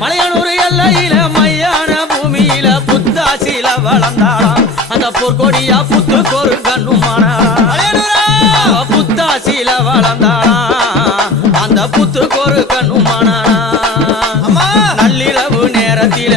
மலையனூர் எல்லையில மையான பூமியில புத்தாசில வளர்ந்தாளாம் அந்த பொற்கொடியா புத்துக்கொரு கண்ணுமானா புத்தாசில வளர்ந்தாளாம் அந்த புத்துக்கொரு கண்ணுமானா நள்ளிரவு நேரத்தில